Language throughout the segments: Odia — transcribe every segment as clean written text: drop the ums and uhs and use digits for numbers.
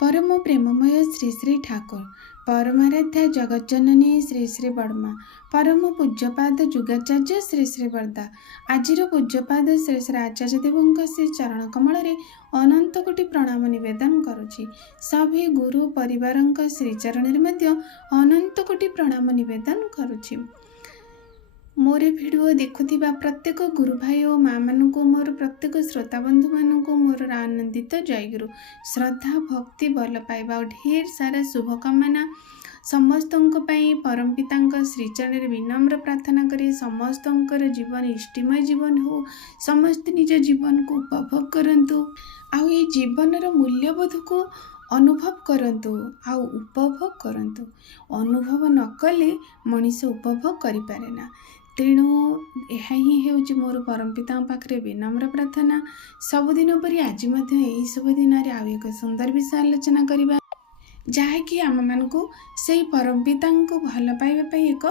परम प्रेममय श्री श्री ठाकुर परमाराध्या जगज्जननी श्री श्री बर्मा परम पूज्यपाद जुगाचार्य श्री श्री बर्दा आजिर पूज्यपाद श्री श्री आचार्य देवों श्री चरण कमल अनंत कोटि प्रणाम निवेदन करुछि। सभी गुरु परिवार श्रीचरण अनंत कोटि प्रणाम निवेदन करुछि। मोर भिडियो देखुथिबा प्रत्येक गुरु भाई और माँ मानक मोर प्रत्येक श्रोता बंधु मानक मोर आनंदित जयगुरु श्रद्धा भक्ति भल पाइबा और ढेर सारा शुभकामना समस्त परम पिता श्रीचरण विनम्र प्रार्थना करी समस्त जीवन इष्टिमय जीवन हो समस्त निज जीवन को उपभोग करंतु आउ ये जीवन मूल्यबोध को अनुभव करंतु आउ उपभोग करंतु। अनुभव न कले मनीष उपभोग करि पारेना। तेणु यह ही होची मोर परम पिता पाखरे विनम्र प्रार्थना। सबुदिन परि आज यही शुभ दिन आउ एक सुंदर विषय आलोचना करबा जहाँकि आम मानकु से परम पिता को भल पाइबा एक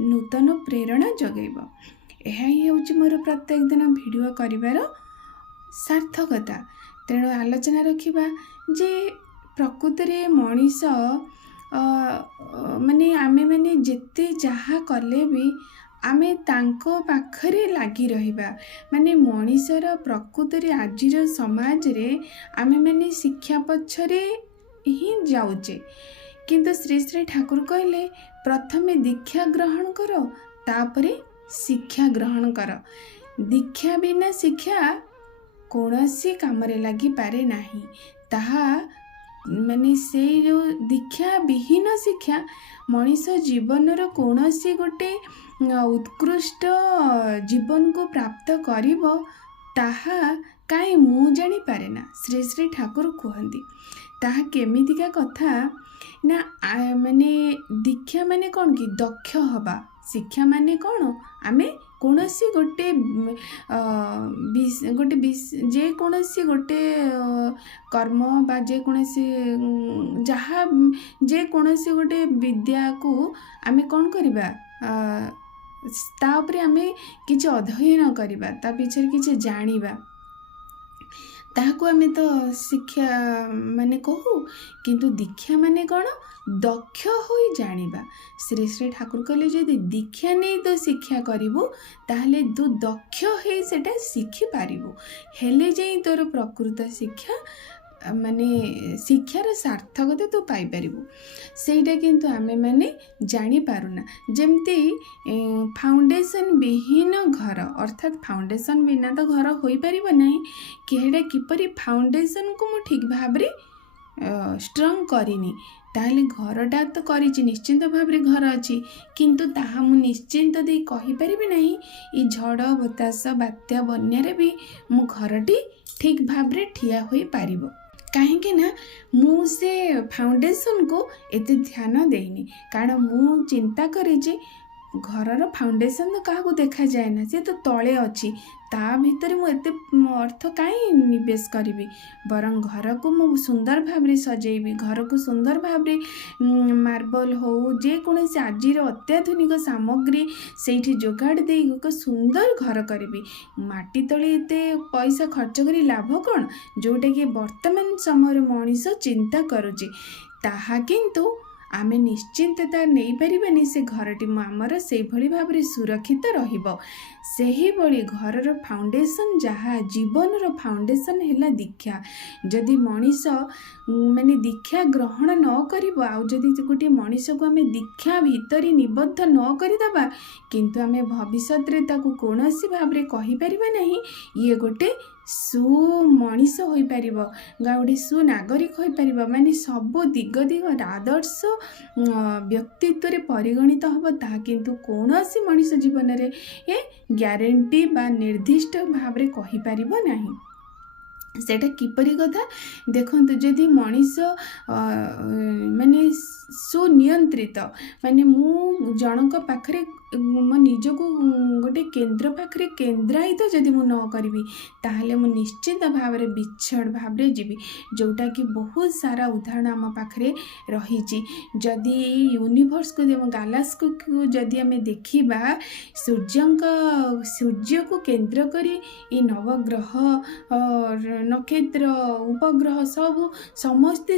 नूतन प्रेरणा जगैब। यह ही होची मोर प्रत्येक दिन वीडियो करिवार सार्थकता। तेणु आलोचना रखिबा जे प्रकृति रे मनीष माने आमे माने जेते जहा कले भी आमे तांको पाखरे लागी रहिबा। माने मनीषर प्रकृति रे आजिर समाज रे आमे माने शिक्षा पछरे ही जाउचे, किंतु श्री श्री ठाकुर कहले प्रथमे दीक्षा ग्रहण करो तापरे शिक्षा ग्रहण कर। दीक्षा बिना शिक्षा कौनसी कामरे लगी पारे नहीं। ताहा माने से जो दीक्षा विहीन शिक्षा मनीष जीवनर कौनसी गोटे उत्कृष्ट जीवन को प्राप्त करिबो ताहा काई मु जानी पारे ना। श्री श्री ठाकुर कहती ताहा केमितिका कथा ना माने दीक्षा माने कौन कि दक्ष हवा। शिक्षा माने कौन आमे कौनसी गोटे जे कौनसी गोटे कर्म बा जे कौनसी जहाँ जे कौनसी गोटे विद्या को आमे कौन करिबा तापरे आमे किछि अध्ययन करिबा ता पिछर किछि जानिबा ताहाको आमे तो शिक्षा माने कहू, किंतु दीक्षा माने कौन दक्ष होई जानिबा। श्री श्री ठाकुर कहले जदि दीक्षा नहीं तो शिक्षा करिबु ताहले तू दक्ष होई सेटा शिखि पारिबु हेले जे तोर प्रकृत शिक्षा माने शिक्षार सार्थकता तू पाई पारिबु। सेटा किंतु आमे माने जानी पारुना। जेमती फाउंडेशन विहीन घर अर्थात फाउंडेशन बिना तो घर होई परिबो नहीं कि हेडा किपरि फाउंडेशन को मु ठीक भाबरे स्ट्रॉंग करिनी ताहले घरटा तो करिछि निश्चिंत भाबरे घर अछि, किंतु ताहा मु निश्चिंत दे कहि परिबे नहीं ई झड़ बतास बात्या बन्या रे भी मु घरटी ठीक भाबरे ठिया होई पारिबो। कहीं ना मु से फाउंडेशन को एते ध्यान देनी कारण मु चिंता करी जे घरर फाउंडेशन तो क्या देखा जाए ना, सी तो तले अच्छी ता भितर मु एते अर्थ कहीं निवेश करी बरं घर को मु सुंदर भाव सजेबी घर को सुंदर भाव मार्बल हो जेकोसी आज अत्याधुनिक सामग्री से जोगाड़ दे एक सुंदर घर करी माटी तले एते पैसा खर्च करी लाभ कौन जोटा कि वर्तमान समय मनीष चिंता करुचे ताहा किंतु आमे निश्चिंतता नहीं पारिबानी से घरटी आमर से भली भाव सुरक्षित रहिबो। सेही भली घरर फाउंडेशन जहाँ जीवनर फाउंडेशन हैला दीक्षा। जदि मनीष माने दीक्षा ग्रहण न करिबो आउ जदि गोटे मनीष को आमे दीक्षा भितरी निबद्ध न करिदबा किंतु आमे भविष्यत रे ताकू कोनोसी भाव रे कहि परिबा नहीं ये गोटे सुमनीष हो पारिबो गोटे सुनागरिक हो पारिबो माने सब दिग दिग आदर्श व्यक्तित्व रे परिगणित हबो ता किंतु कोनोसी मनीष जीवन रे ए ग्यारंटी बा निर्दिष्ट भाव रे कहि पारिबो नहीं। सेटा किपरि कथा देखंतु जदि मनीष माने सुनियंत्रित माने मु जनक पाखरे मो निजको गोटे केन्द्र पाखरे केन्द्रायित जदि मु न करिवि ताहले मु निश्चित भाव रे विच्छेद भाव रे जीवी जोटा कि बहुत सारा उदाहरण आम पाखरे रही। जदि यूनिवर्स को गैलेक्सी को जदि आमे देखिबा सूर्य को केन्द्र करी नवग्रह ନକ୍ଷତ୍ର ଉପଗ୍ରହ ସବୁ ସମସ୍ତେ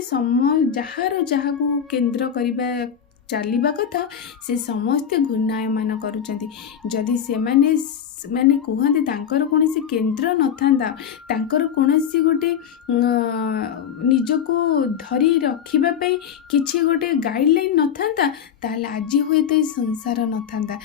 ଯାହାର ଯାହାକୁ କେନ୍ଦ୍ର କରିବା ଚାଲିବା କଥା ସେ ସମସ୍ତେ ଘୂର୍ଣ୍ଣାୟମାନ କରୁଛନ୍ତି। ଯଦି ସେମାନେ ମାନେ କୁହନ୍ତି ତାଙ୍କର କୌଣସି କେନ୍ଦ୍ର ନଥାନ୍ତା, ତାଙ୍କର କୌଣସି ଗୋଟେ ନିଜକୁ ଧରି ରଖିବା ପାଇଁ କିଛି ଗୋଟେ ଗାଇଡ଼ଲାଇନ୍ ନଥାନ୍ତା, ତାହେଲେ ଆଜି ହୁଏତ ଏ ସଂସାର ନଥାନ୍ତା।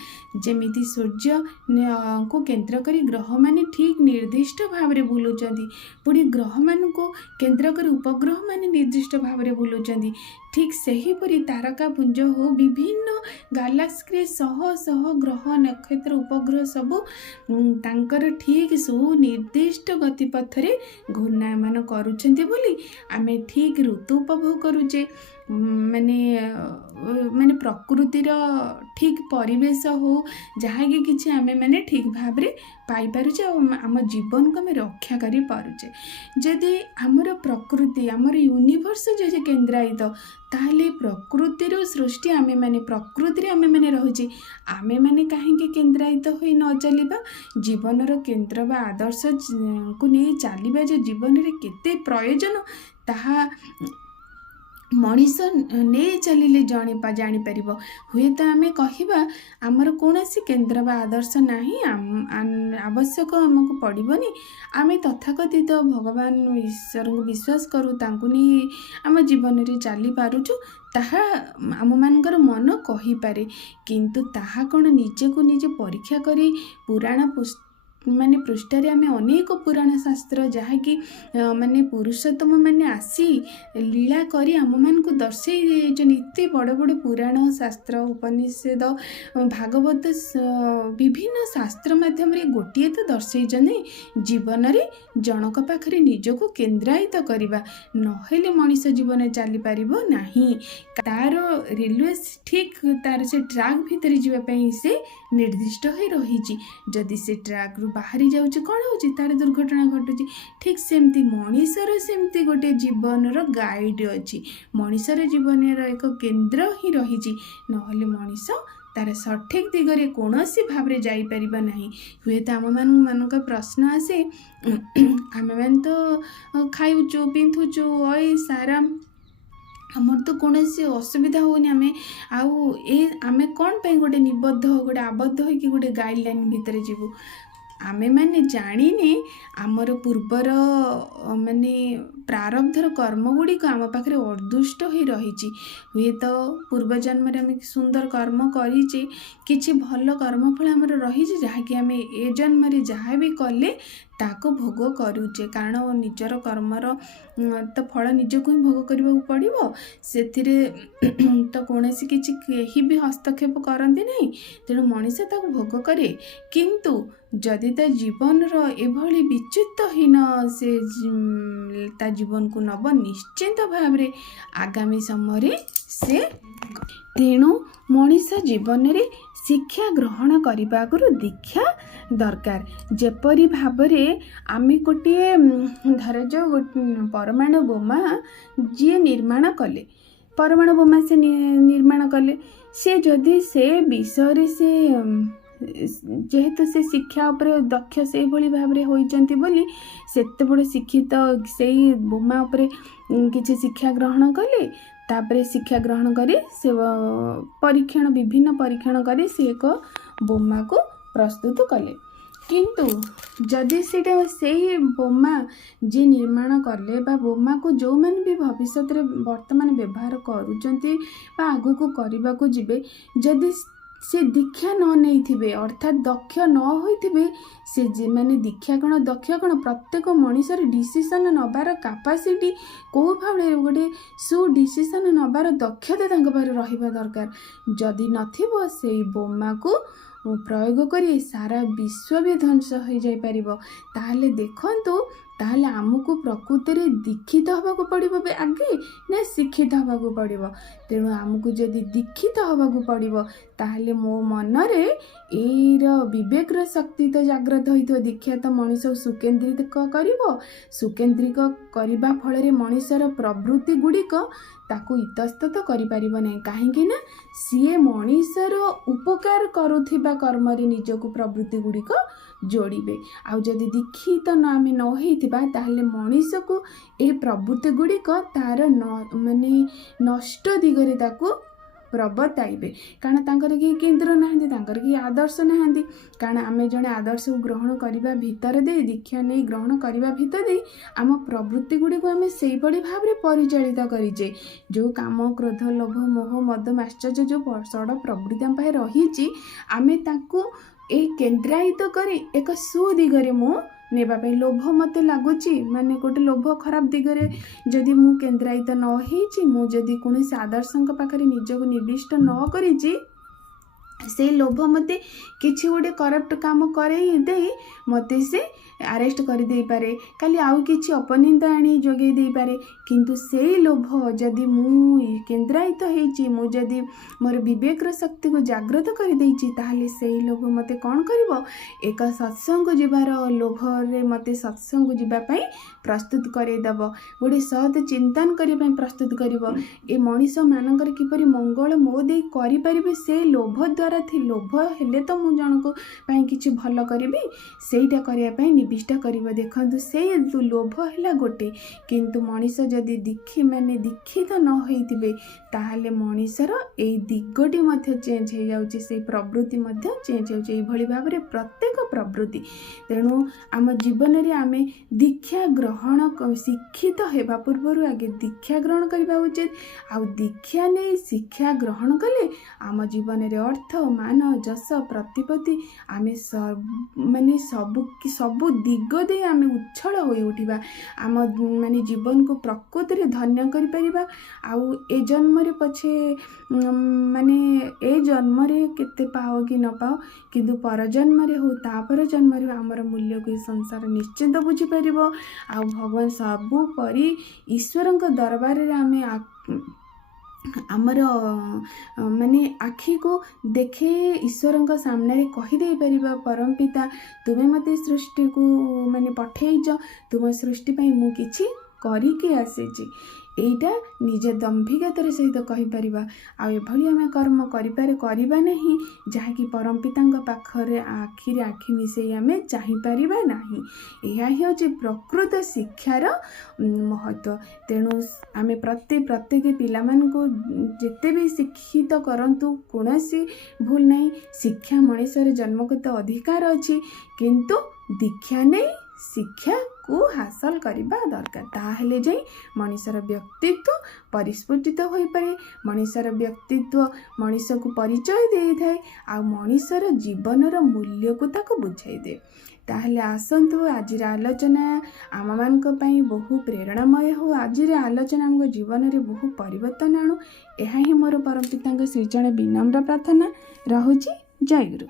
ଯେମିତି ସୂର୍ଯ୍ୟକୁ କେନ୍ଦ୍ର କରି ଗ୍ରହମାନେ ଠିକ୍ ନିର୍ଦ୍ଦିଷ୍ଟ ଭାବରେ ବୁଲୁଛନ୍ତି, ପୁଣି ଗ୍ରହମାନଙ୍କୁ କେନ୍ଦ୍ର କରି ଉପଗ୍ରହମାନେ ନିର୍ଦ୍ଦିଷ୍ଟ ଭାବରେ ବୁଲୁଛନ୍ତି। ଠିକ୍ ସେହିପରି ତାରକାପୁଞ୍ଜ ହଉ, ବିଭିନ୍ନ ଗାଲାକ୍ସିରେ ଶହ ଶହ ଗ୍ରହ ନକ୍ଷତ୍ର ଉପଗ୍ରହ ସବୁ ତାଙ୍କର ଠିକ୍ ସୁନିର୍ଦ୍ଦିଷ୍ଟ ଗତିପଥରେ ଘୂର୍ଣ୍ଣାୟମାନ କରୁଛନ୍ତି ବୋଲି ଆମେ ଠିକ୍ ଋତୁ ଉପଭୋଗ କରୁଛେ। ମାନେ ପ୍ରକୃତିର ଠିକ୍ ପରିବେଶ ହଉ, ଯାହାକି କିଛି ଆମେ ଠିକ୍ ଭାବରେ ପାଇପାରୁଛେ ଆଉ ଆମ ଜୀବନକୁ ଆମେ ରକ୍ଷା କରିପାରୁଛେ। ଯଦି ଆମର ପ୍ରକୃତି, ଆମର ୟୁନିଭର୍ସ ଯଦି କେନ୍ଦ୍ରାୟିତ, ତାହେଲେ ପ୍ରକୃତିର ସୃଷ୍ଟି ପ୍ରକୃତିରେ ଆମେମାନେ ରହୁଛେ, ଆମେମାନେ କାହିଁକି କେନ୍ଦ୍ରାୟିତ ହୋଇ ନ ଚାଲିବା? ଜୀବନର କେନ୍ଦ୍ର ବା ଆଦର୍ଶକୁ ନେଇ ଚାଲିବା ଯେ ଜୀବନରେ କେତେ ପ୍ରୟୋଜନ, ତାହା ମଣିଷ ନେଇ ଚାଲିଲେ ଜାଣିପାରିବ। ହୁଏତ ଆମେ କହିବା ଆମର କୌଣସି କେନ୍ଦ୍ର ବା ଆଦର୍ଶ ନାହିଁ, ଆବଶ୍ୟକ ଆମକୁ ପଡ଼ିବନି, ଆମେ ତଥାକଥିତ ଭଗବାନ ଈଶ୍ୱରଙ୍କୁ ବିଶ୍ୱାସ କରୁ, ତାଙ୍କୁ ନେଇ ଆମ ଜୀବନରେ ଚାଲିପାରୁଛୁ, ତାହା ଆମମାନଙ୍କର ମନ କହିପାରେ। କିନ୍ତୁ ତାହା କ'ଣ ନିଜକୁ ନିଜେ ପରୀକ୍ଷା କରି ପୁରାଣ ପୃଷ୍ଠାରେ ଆମେ ଅନେକ ପୁରାଣ ଶାସ୍ତ୍ର, ଯାହାକି ପୁରୁଷୋତ୍ତମ ଆସି ଲୀଳା କରି ଆମମାନଙ୍କୁ ଦର୍ଶାଇ ଦେଇଛନ୍ତି। ଏତେ ବଡ଼ ବଡ଼ ପୁରାଣ ଶାସ୍ତ୍ର, ଉପନିଷଦ, ଭାଗବତ, ବିଭିନ୍ନ ଶାସ୍ତ୍ର ମାଧ୍ୟମରେ ଗୋଟିଏ ତ ଦର୍ଶାଇଛନ୍ତି, ଜୀବନରେ ଜଣକ ପାଖରେ ନିଜକୁ କେନ୍ଦ୍ରାୟିତ କରିବା, ନହେଲେ ମଣିଷ ଜୀବନ ଚାଲିପାରିବ ନାହିଁ। ତାର ରେଲୱେ ଠିକ୍ ତାର ସେ ଟ୍ରାକ୍ ଭିତରେ ଯିବା ପାଇଁ ସେ ନିର୍ଦ୍ଦିଷ୍ଟ ହୋଇ ରହିଛି। ଯଦି ସେ ଟ୍ରାକ୍ରୁ ବାହାରି ଯାଉଛି, କ'ଣ ହେଉଛି? ତାର ଦୁର୍ଘଟଣା ଘଟୁଛି। ଠିକ୍ ସେମିତି ମଣିଷର ସେମିତି ଗୋଟେ ଜୀବନର ଗାଇଡ଼ ଅଛି, ମଣିଷର ଜୀବନର ଏକ କେନ୍ଦ୍ର ହିଁ ରହିଛି, ନହେଲେ ମଣିଷ ତାର ସଠିକ୍ ଦିଗରେ କୌଣସି ଭାବରେ ଯାଇପାରିବ ନାହିଁ। ହୁଏତ ଆମମାନଙ୍କ ପ୍ରଶ୍ନ ଆସେ, ଆମେମାନେ ତ ଖାଉଛୁ, ପିନ୍ଧୁଛୁ, ସାରା ଆମର ତ କୌଣସି ଅସୁବିଧା ହେଉନି, ଆମେ କ'ଣ ପାଇଁ ଗୋଟେ ଆବଦ୍ଧ ହୋଇକି ଗୋଟେ ଗାଇଡ଼ଲାଇନ୍ ଭିତରେ ଯିବୁ? ଆମେମାନେ ଜାଣିନେ ଆମର ପୂର୍ବର ପ୍ରାରବ୍ଧର କର୍ମଗୁଡ଼ିକ ଆମ ପାଖରେ ଅଦୃଷ୍ଟ ହୋଇ ରହିଛି। ହୁଏତ ପୂର୍ବଜନ୍ମରେ ଆମେ ସୁନ୍ଦର କର୍ମ କରିଛେ, କିଛି ଭଲ କର୍ମଫଳ ଆମର ରହିଛି, ଯାହାକି ଆମେ ଏ ଜନ୍ମରେ ଯାହା ବି କଲେ ତାକୁ ଭୋଗ କରୁଛେ। କାରଣ ନିଜର କର୍ମର ତ ଫଳ ନିଜକୁ ହିଁ ଭୋଗ କରିବାକୁ ପଡ଼ିବ, ସେଥିରେ ତ କୌଣସି କିଛି କେହି ବି ହସ୍ତକ୍ଷେପ କରନ୍ତି ନାହିଁ, ତେଣୁ ମଣିଷ ତାକୁ ଭୋଗ କରେ। କିନ୍ତୁ ଯଦି ତା ଜୀବନର ଏଭଳି ବିଚ୍ୟୁତହୀନ ସେ ତା ଜୀବନକୁ ନେବ, ନିଶ୍ଚିନ୍ତ ଭାବରେ ଆଗାମୀ ସମୟରେ ସେ ତେଣୁ ମଣିଷ ଜୀବନରେ ଶିକ୍ଷା ଗ୍ରହଣ କରିବା ଆଗରୁ ଦୀକ୍ଷା ଦରକାର। ଯେପରି ଭାବରେ ଆମେ ଗୋଟିଏ ଧରାଯାଉ ପରମାଣୁ ବୋମା ଯିଏ ନିର୍ମାଣ କଲେ, ପରମାଣୁ ବୋମା ସେ ନିର୍ମାଣ କଲେ, ସେ ଯଦି ସେ ବିଷୟରେ ଯେହେତୁ ସେ ଶିକ୍ଷା ଉପରେ ଦକ୍ଷ ସେଇଭଳି ଭାବରେ ହୋଇଛନ୍ତି ବୋଲି ସେତେ ବଡ଼ ଶିକ୍ଷିତ, ସେଇ ବୋମା ଉପରେ କିଛି ଶିକ୍ଷା ଗ୍ରହଣ କଲେ, ତାପରେ ଶିକ୍ଷା ଗ୍ରହଣ କରି ସେ ବିଭିନ୍ନ ପରୀକ୍ଷଣ କରି ସେ ଏକ ବୋମାକୁ ପ୍ରସ୍ତୁତ କଲେ। କିନ୍ତୁ ଯଦି ସେଇ ବୋମା ଯିଏ ନିର୍ମାଣ କଲେ ବା ବୋମାକୁ ଯେଉଁମାନେ ବି ଭବିଷ୍ୟତରେ ବର୍ତ୍ତମାନ ବ୍ୟବହାର କରୁଛନ୍ତି ବା ଆଗକୁ କରିବାକୁ ଯିବେ, ଯଦି ସେ ଦୀକ୍ଷା ନ ନେଇଥିବେ, ଅର୍ଥାତ୍ ଦକ୍ଷ ନ ହୋଇଥିବେ, ଦୀକ୍ଷା ଦକ୍ଷ ପ୍ରତ୍ୟେକ ମଣିଷର ଡିସିସନ୍ ନେବାର କାପାସିଟି କେଉଁ ଭାବରେ ଗୋଟେ ଡିସିସନ୍ ନେବାର ଦକ୍ଷତା ତାଙ୍କ ପାଖରେ ରହିବା ଦରକାର। ଯଦି ନଥିବ, ସେଇ ବୋମାକୁ ପ୍ରୟୋଗ କରି ସାରା ବିଶ୍ୱ ବି ଧ୍ୱଂସ ହୋଇଯାଇପାରିବ। ତାହେଲେ ଦେଖନ୍ତୁ, ତାହେଲେ ଆମକୁ ପ୍ରକୃତରେ ଦୀକ୍ଷିତ ହେବାକୁ ପଡ଼ିବ ଆଗେ ନା ଶିକ୍ଷିତ ହେବାକୁ ପଡ଼ିବ? ତେଣୁ ଆମକୁ ଯଦି ଦୀକ୍ଷିତ ହେବାକୁ ପଡ଼ିବ, ତାହେଲେ ମୋ ମନରେ ଏଇର ବିବେକର ଶକ୍ତି ତ ଜାଗ୍ରତ ହୋଇଥିବ। ଦୀକ୍ଷା ତ ମଣିଷକୁ ସୁକେନ୍ଦ୍ରିକ କରିବା ଫଳରେ ମଣିଷର ପ୍ରବୃତ୍ତି ଗୁଡ଼ିକ ତାକୁ ଇତସ୍ତତ କରିପାରିବ ନାହିଁ। କାହିଁକି ନା ସିଏ ମଣିଷର ଉପକାର କରୁଥିବା କର୍ମରେ ନିଜକୁ ପ୍ରବୃତ୍ତି ଗୁଡ଼ିକ ଯୋଡ଼ିବେ। ଆଉ ଯଦି ଦୀକ୍ଷିତ ଆମେ ନ ହେଇଥିବା ତାହେଲେ ମଣିଷକୁ ଏ ପ୍ରବୃତ୍ତି ଗୁଡ଼ିକ ତାର ନଷ୍ଟ ଦିଗରେ ତାକୁ ପ୍ରବର୍ତ୍ତାଇବେ। କାରଣ ତାଙ୍କର କେହି କେନ୍ଦ୍ର ନାହାନ୍ତି, ତାଙ୍କର କେହି ଆଦର୍ଶ ନାହାନ୍ତି। କାରଣ ଆମେ ଜଣେ ଆଦର୍ଶକୁ ଗ୍ରହଣ କରିବା ଭିତରେ ଦେଇ, ଦୀକ୍ଷା ନେଇ ଗ୍ରହଣ କରିବା ଭିତରେ ଦେଇ ଆମ ପ୍ରବୃତ୍ତି ଗୁଡ଼ିକୁ ଆମେ ସେଇଭଳି ଭାବରେ ପରିଚାଳିତ କରିଛେ। ଯେଉଁ କାମ, କ୍ରୋଧ, ଲୋଭ, ମୋହ, ମଦ, ମାଶ୍ଚର୍ଯ୍ୟ, ଯେଉଁ ଷଡ଼ ପ୍ରବୃତ୍ତି ଆମ ପାଖରେ ରହିଛି, ଆମେ ତାକୁ ଏଇ କେନ୍ଦ୍ରାୟିତ କରି ଏକ ସୁଦିଗରେ ମୁଁ ନେବା ପାଇଁ, ଲୋଭ ମୋତେ ଲାଗୁଛି ଗୋଟେ ଲୋଭ ଖରାପ ଦିଗରେ ଯଦି ମୁଁ କେନ୍ଦ୍ରାୟିତ ନ ହେଇଛି, ମୁଁ ଯଦି କୌଣସି ଆଦର୍ଶଙ୍କ ପାଖରେ ନିଜକୁ ନିର୍ଦ୍ଦିଷ୍ଟ ନ କରିଛି, ସେ ଲୋଭ ମୋତେ କିଛି ଗୋଟେ କରପ୍ଟ କାମ କରେଇ ଦେଇ ମୋତେ ସେ ଆରେଷ୍ଟ କରିଦେଇପାରେ, କାଲି ଆଉ କିଛି ଅପନିନ୍ଦା ଆଣି ଯୋଗାଇ ଦେଇପାରେ। କିନ୍ତୁ ସେଇ ଲୋଭ ଯଦି ମୁଁ କେନ୍ଦ୍ରାୟିତ ହେଇଛି, ମୁଁ ଯଦି ମୋର ବିବେକର ଶକ୍ତିକୁ ଜାଗ୍ରତ କରିଦେଇଛି, ତାହେଲେ ସେଇ ଲୋଭ ମୋତେ କ'ଣ କରିବ? ଏକ ସତ୍ସଙ୍ଗ ଯିବାର ଲୋଭରେ ମୋତେ ସତ୍ସଙ୍ଗ ଯିବା ପାଇଁ ପ୍ରସ୍ତୁତ କରେଇଦେବ, ଗୋଟେ ସତ୍ ଚିନ୍ତନ କରିବା ପାଇଁ ପ୍ରସ୍ତୁତ କରିବ। ଏ ମଣିଷମାନଙ୍କର କିପରି ମଙ୍ଗଳ ମୋ ଦେଇ କରିପାରିବେ, ସେ ଲୋଭ ଦ୍ୱାରା ଲୋଭ ହେଲେ ତ ମୁଁ ଜଣଙ୍କ ପାଇଁ କିଛି ଭଲ କରିବି, ସେଇଟା କରିବା ପାଇଁ ନିବିଷ୍ଟ କରିବ। ଦେଖନ୍ତୁ, ସେଇ ଲୋଭ ହେଲା ଗୋଟେ, କିନ୍ତୁ ମଣିଷ ଯଦି ଦୀକ୍ଷିତ ନ ହେଇଥିବେ, ତାହେଲେ ମଣିଷର ଏଇ ଦିଗଟି ମଧ୍ୟ ଚେଞ୍ଜ ହେଇଯାଉଛି, ସେଇ ପ୍ରବୃତ୍ତି ମଧ୍ୟ ଚେଞ୍ଜ ହେଉଛି। ଏଇଭଳି ଭାବରେ ପ୍ରତ୍ୟେକ ପ୍ରବୃତ୍ତି। ତେଣୁ ଆମ ଜୀବନରେ ଆମେ ଦୀକ୍ଷା ଗ୍ରହଣ, ଶିକ୍ଷିତ ହେବା ପୂର୍ବରୁ ଆଗେ ଦୀକ୍ଷା ଗ୍ରହଣ କରିବା ଉଚିତ। ଆଉ ଦୀକ୍ଷା ନେଇ ଶିକ୍ଷା ଗ୍ରହଣ କଲେ ଆମ ଜୀବନରେ ଅର୍ଥ, ମାନ, ଯଶ, ପ୍ରତିପତ୍ତି, ଆମେ ସବୁ ଦିଗ ଦେଇ ଆମେ ଉଚ୍ଛଳ ହୋଇ ଉଠିବା। ଆମ ଜୀବନକୁ ପ୍ରକୃତରେ ଧନ୍ୟ କରିପାରିବା। ଆଉ ଏ ଜନ୍ମରେ ପଛେ ଏ ଜନ୍ମରେ କେତେ ପାଅ କି ନ ପାଅ, କିନ୍ତୁ ପରଜନ୍ମରେ ହଉ, ତାପର ଜନ୍ମରେ ଆମର ମୂଲ୍ୟକୁ ଏ ସଂସାର ନିଶ୍ଚିନ୍ତ ବୁଝିପାରିବ। ଆଉ ଭଗବାନ ସବୁ ପରି ଈଶ୍ୱରଙ୍କ ଦରବାରରେ ଆମେ ଆମର ଆଖିକୁ ଦେଖେ ଈଶ୍ୱରଙ୍କ ସାମ୍ନାରେ କହିଦେଇପାରିବା, ପରମ ପିତା, ତୁମେ ମୋତେ ସୃଷ୍ଟିକୁ ପଠେଇଛ, ତୁମ ସୃଷ୍ଟି ପାଇଁ ମୁଁ କିଛି କରିକି ଆସିଛି। ଏଇଟା ନିଜ ଦମ୍ଭିକତାର ସହିତ କହିପାରିବା। ଆଉ ଏଭଳି ଆମେ କର୍ମ କରିବା ନାହିଁ ଯାହାକି ପରମ ପିତାଙ୍କ ପାଖରେ ଆଖିରେ ଆଖି ମିଶାଇ ଆମେ ଚାହିଁପାରିବା ନାହିଁ। ଏହା ହେଉଛି ପ୍ରକୃତ ଶିକ୍ଷାର ମହତ୍ଵ। ତେଣୁ ଆମେ ପ୍ରତ୍ୟେକ ପିଲାମାନଙ୍କୁ ଯେତେ ବି ଶିକ୍ଷିତ କରନ୍ତୁ, କୌଣସି ଭୁଲ ନାହିଁ। ଶିକ୍ଷା ମଣିଷର ଜନ୍ମଗତ ଅଧିକାର ଅଛି, କିନ୍ତୁ ଦୀକ୍ଷା ନେଇ ଶିକ୍ଷାକୁ ହାସଲ କରିବା ଦରକାର। ତାହେଲେ ଯାଇ ମଣିଷର ବ୍ୟକ୍ତିତ୍ୱ ପରିସ୍ଫୁଟିତ ହୋଇପାରେ, ମଣିଷର ବ୍ୟକ୍ତିତ୍ୱ ମଣିଷକୁ ପରିଚୟ ଦେଇଥାଏ, ଆଉ ମଣିଷର ଜୀବନର ମୂଲ୍ୟକୁ ତାକୁ ବୁଝାଇ ଦିଏ। ତାହେଲେ ଆସନ୍ତୁ, ଆଜିର ଆଲୋଚନା ଆମମାନଙ୍କ ପାଇଁ ବହୁ ପ୍ରେରଣାମୟ ହେଉ। ଆଜିର ଆଲୋଚନା ଆମ ଜୀବନରେ ବହୁ ପରିବର୍ତ୍ତନ ଆଣୁ। ଏହା ହିଁ ମୋର ପରମ ପିତାଙ୍କ ଶ୍ରୀଚରଣ ବିନମ୍ର ପ୍ରାର୍ଥନା ରହୁଛି। ଜୟ ଗୁରୁ।